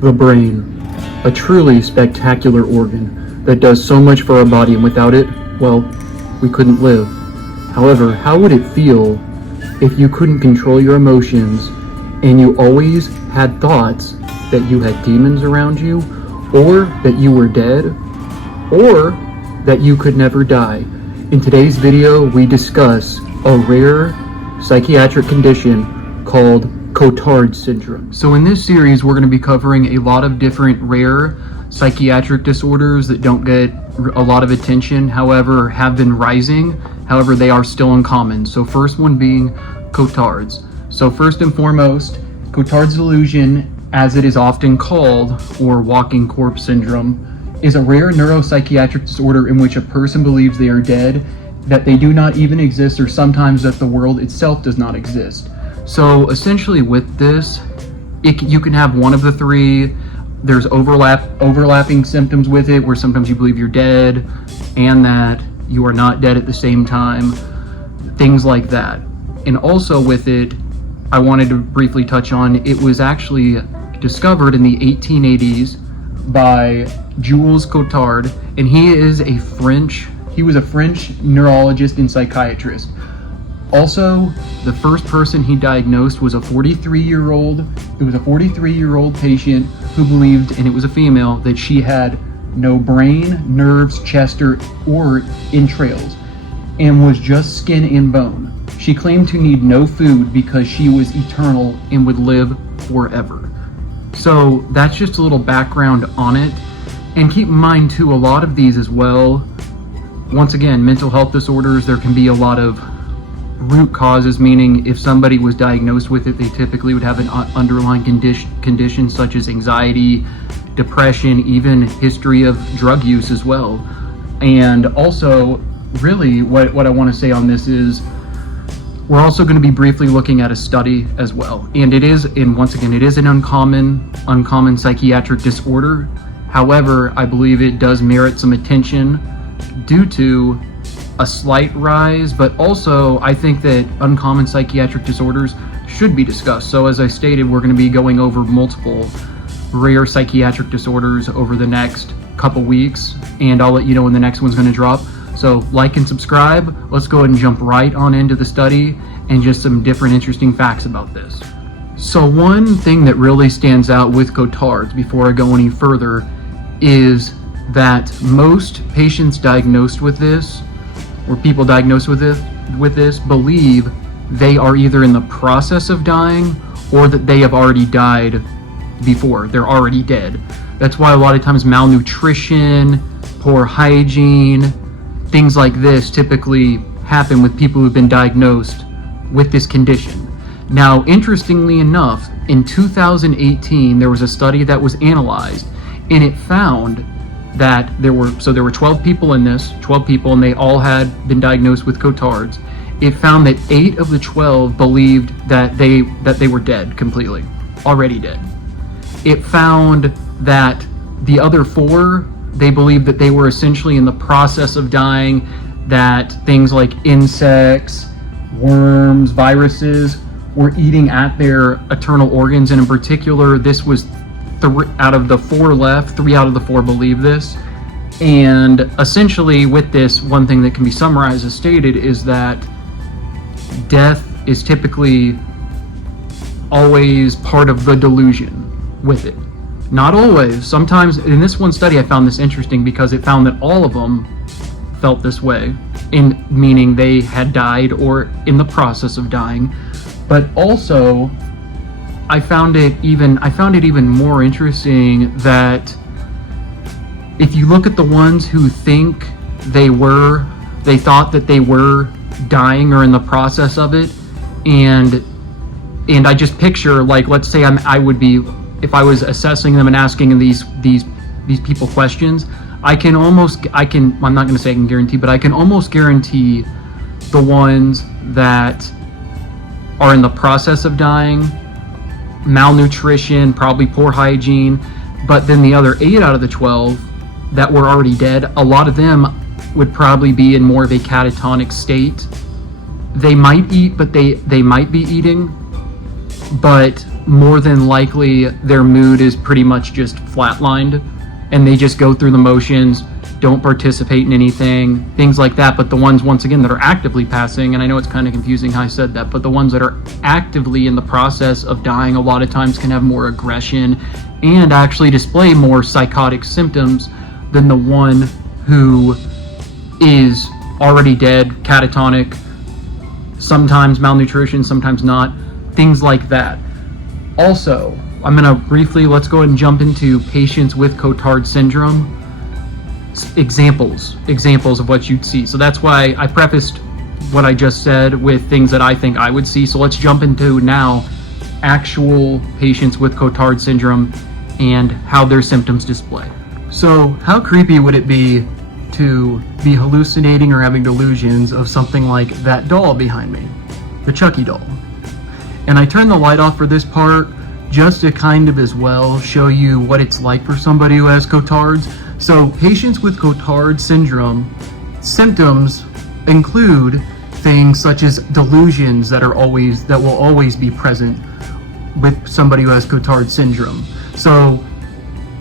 The brain, a truly spectacular organ that does so much for our body, and without it, well, we couldn't live. However, how would it feel if you couldn't control your emotions and you always had thoughts that you had demons around you, or that you were dead, or that you could never die? In today's video, we discuss a rare psychiatric condition called Cotard syndrome. So in this series, we're going to be covering a lot of different rare psychiatric disorders that don't get a lot of attention, however, have been rising. However, they are still uncommon. So first one being Cotard's. So first and foremost, Cotard's delusion, as it is often called, or walking corpse syndrome, is a rare neuropsychiatric disorder in which a person believes they are dead, that they do not even exist, or sometimes that the world itself does not exist. So essentially with this, you can have one of the three. There's overlapping symptoms with it, where sometimes you believe you're dead and that you are not dead at the same time, things like that. And also with it, I wanted to briefly touch on, it was actually discovered in the 1880s by Jules Cotard, and he was a French neurologist and psychiatrist. Also, the first person he diagnosed was a 43-year-old patient who believed, and it was a female, that she had no brain, nerves, chest, or entrails, and was just skin and bone. She claimed to need no food because she was eternal and would live forever. So that's just a little background on it. And keep in mind too, a lot of these as well, once again, mental health disorders, there can be a lot of root causes, meaning if somebody was diagnosed with it, they typically would have an underlying condition such as anxiety, depression, even history of drug use as well. And also, really, what I want to say on this is, we're also going to be briefly looking at a study as well. And it is an uncommon psychiatric disorder. However, I believe it does merit some attention due to a slight rise, but also I think that uncommon psychiatric disorders should be discussed. So as I stated, we're going to be going over multiple rare psychiatric disorders over the next couple weeks, and I'll let you know when the next one's going to drop. So like and subscribe. Let's go ahead and jump right on into the study and just some different interesting facts about this. So one thing that really stands out with Cotard's, before I go any further, is that most patients diagnosed with this, or people diagnosed with this, believe they are either in the process of dying or that they have already died before. They're already dead. That's why a lot of times malnutrition, poor hygiene, things like this typically happen with people who've been diagnosed with this condition. Now, interestingly enough, in 2018, there was a study that was analyzed, and it found that there were 12 people, and they all had been diagnosed with Cotard's. It found that 8 of the 12 believed that they were dead completely, already dead. It found that the other 4, they believed that they were essentially in the process of dying, that things like insects, worms, viruses were eating at their eternal organs, and in particular, this was 3 out of the 4 left, 3 out of the 4 believe this. And essentially with this, one thing that can be summarized as stated is that death is typically always part of the delusion with it. Not always. Sometimes, in this one study, I found this interesting because it found that all of them felt this way, meaning they had died or in the process of dying. But also, I found it even more interesting that if you look at the ones who think they thought that they were dying or in the process of it, and I just picture, like, let's say I would be, if I was assessing them and asking these people questions, I'm not going to say I can guarantee, but I can almost guarantee the ones that are in the process of dying, malnutrition, probably poor hygiene, but then the other 8 out of the 12 that were already dead, a lot of them would probably be in more of a catatonic state. They might eat, but they might be eating, but more than likely their mood is pretty much just flatlined, and they just go through the motions, don't participate in anything, things like that. But the ones, once again, that are actively passing, and I know it's kind of confusing how I said that, but the ones that are actively in the process of dying a lot of times can have more aggression and actually display more psychotic symptoms than the one who is already dead, catatonic, sometimes malnutrition, sometimes not, things like that. Also, I'm going to briefly, let's go ahead and jump into patients with Cotard syndrome. Examples of what you'd see. So that's why I prefaced what I just said with things that I think I would see. So let's jump into now actual patients with Cotard syndrome and how their symptoms display. So how creepy would it be to be hallucinating or having delusions of something like that doll behind me, the Chucky doll? And I turned the light off for this part just to kind of as well show you what it's like for somebody who has Cotard's. So patients with Cotard syndrome symptoms include things such as delusions that will always be present with somebody who has Cotard syndrome. So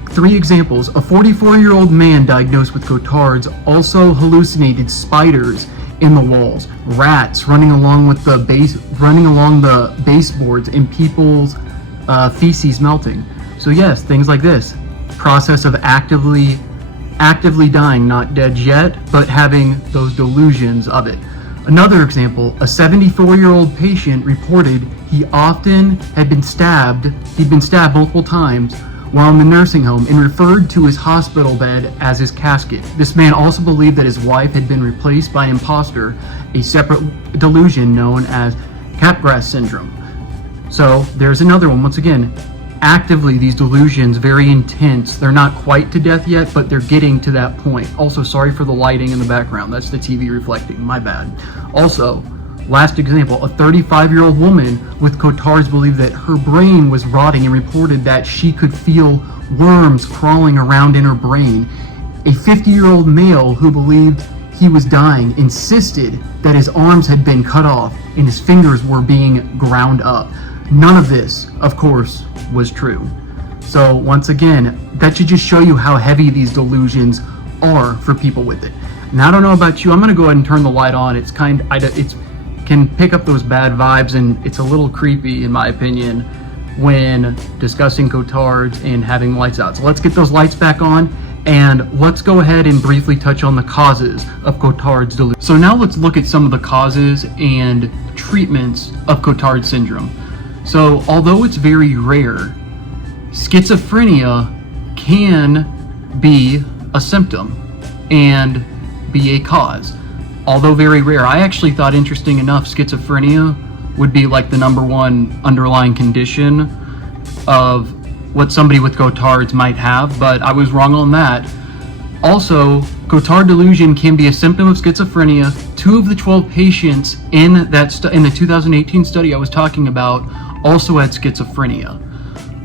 3 examples. A 44-year-old man diagnosed with Cotard's also hallucinated spiders in the walls, rats running along the baseboards, and people's feces melting. So yes, things like this. Process of actively dying, not dead yet, but having those delusions of it. Another example, a 74-year-old patient reported he often had been stabbed. He'd been stabbed multiple times while in the nursing home and referred to his hospital bed as his casket. This man also believed that his wife had been replaced by an imposter, a separate delusion known as Capgras syndrome. So there's another one. Once again, actively, these delusions, very intense. They're not quite to death yet, but they're getting to that point. Also, sorry for the lighting in the background. That's the TV reflecting. My bad. Also, last example, a 35-year-old woman with Cotard's believed that her brain was rotting and reported that she could feel worms crawling around in her brain. A 50-year-old male who believed he was dying insisted that his arms had been cut off and his fingers were being ground up. None of this, of course, was true. So once again, that should just show you how heavy these delusions are for people with it. And I don't know about you, I'm going to go ahead and turn the light on. It can pick up those bad vibes, and it's a little creepy in my opinion when discussing Cotard's and having lights out. So let's get those lights back on, and let's go ahead and briefly touch on the causes of Cotard's delusion. So now let's look at some of the causes and treatments of Cotard syndrome. So although it's very rare, schizophrenia can be a symptom and be a cause. Although very rare, I actually thought, interesting enough, schizophrenia would be like the #1 underlying condition of what somebody with Cotard's might have, but I was wrong on that. Also, Cotard delusion can be a symptom of schizophrenia. 2 of the 12 patients in the 2018 study I was talking about also had schizophrenia.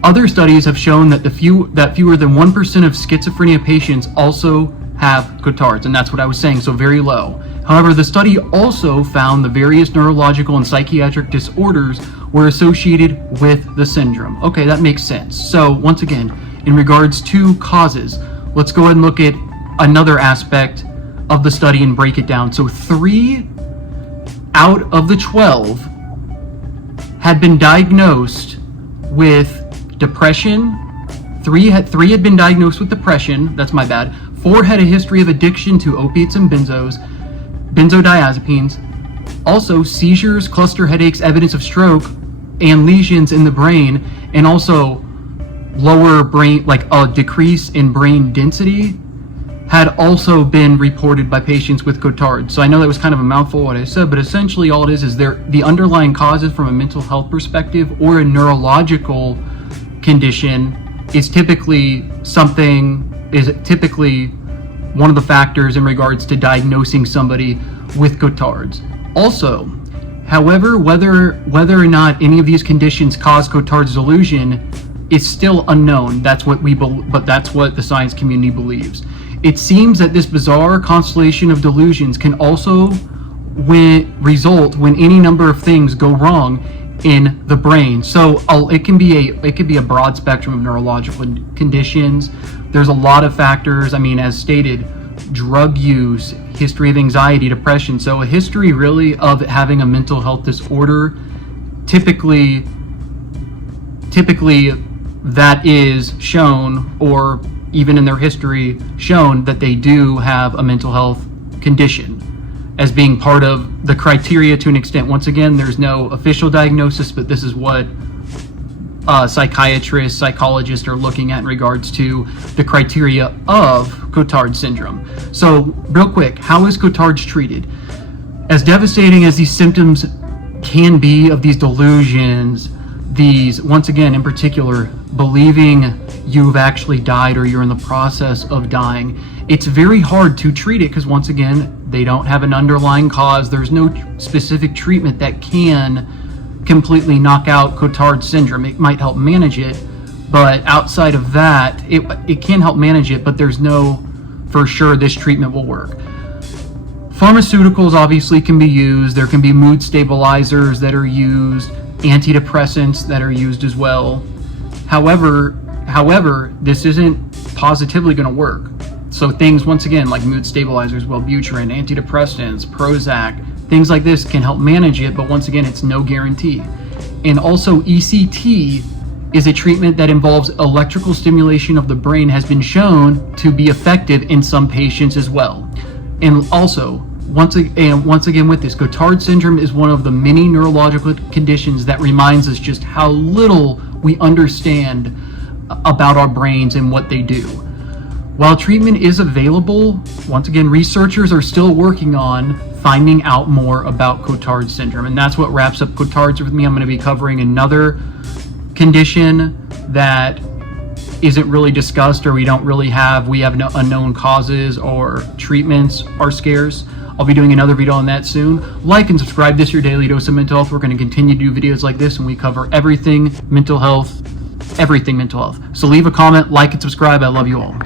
Other studies have shown that fewer than 1% of schizophrenia patients also have Cotard's, and that's what I was saying, so very low. However, the study also found the various neurological and psychiatric disorders were associated with the syndrome. Okay, that makes sense. So once again, in regards to causes, let's go ahead and look at another aspect of the study and break it down. So 3 out of the 12 had been diagnosed with depression. 3 had been diagnosed with depression. That's my bad. 4 had a history of addiction to opiates and benzodiazepines. Also, seizures, cluster headaches, evidence of stroke, and lesions in the brain, and also lower brain, like a decrease in brain density, had also been reported by patients with Cotard. So I know that was kind of a mouthful what I said, but essentially all it is the underlying causes from a mental health perspective or a neurological condition is typically one of the factors in regards to diagnosing somebody with Cotard's. Also, however, whether or not any of these conditions cause Cotard's delusion is still unknown. That's what but that's what the science community believes. It seems that this bizarre constellation of delusions can also result when any number of things go wrong in the brain. So it can be a broad spectrum of neurological conditions. There's a lot of factors. I mean, as stated, drug use, history of anxiety, depression. So a history really of having a mental health disorder, typically that is shown, or even in their history shown, that they do have a mental health condition as being part of the criteria to an extent. Once again, there's no official diagnosis, but this is what psychiatrists, psychologists are looking at in regards to the criteria of Cotard syndrome. So real quick, how is Cotard's treated? As devastating as these symptoms can be of these delusions, these, once again, in particular, believing you've actually died or you're in the process of dying, it's very hard to treat it because, once again, they don't have an underlying cause. There's no specific treatment that can completely knock out Cotard syndrome. It might help manage it, but outside of that, it can help manage it, but there's no for sure this treatment will work. Pharmaceuticals obviously can be used. There can be mood stabilizers that are used, antidepressants that are used as well. However, this isn't positively going to work. So things, once again, like mood stabilizers, Wellbutrin, antidepressants, Prozac, things like this can help manage it, but once again, it's no guarantee. And also, ECT is a treatment that involves electrical stimulation of the brain, has been shown to be effective in some patients as well. And also, once again with this, Cotard syndrome is one of the many neurological conditions that reminds us just how little we understand about our brains and what they do. While treatment is available, once again, researchers are still working on finding out more about Cotard syndrome. And that's what wraps up Cotard's with me. I'm going to be covering another condition that isn't really discussed, or we have no unknown causes or treatments are scarce. I'll be doing another video on that soon. Like and subscribe. This is your daily dose of mental health. We're going to continue to do videos like this, and we cover everything mental health. So leave a comment, like, and subscribe. I love you all.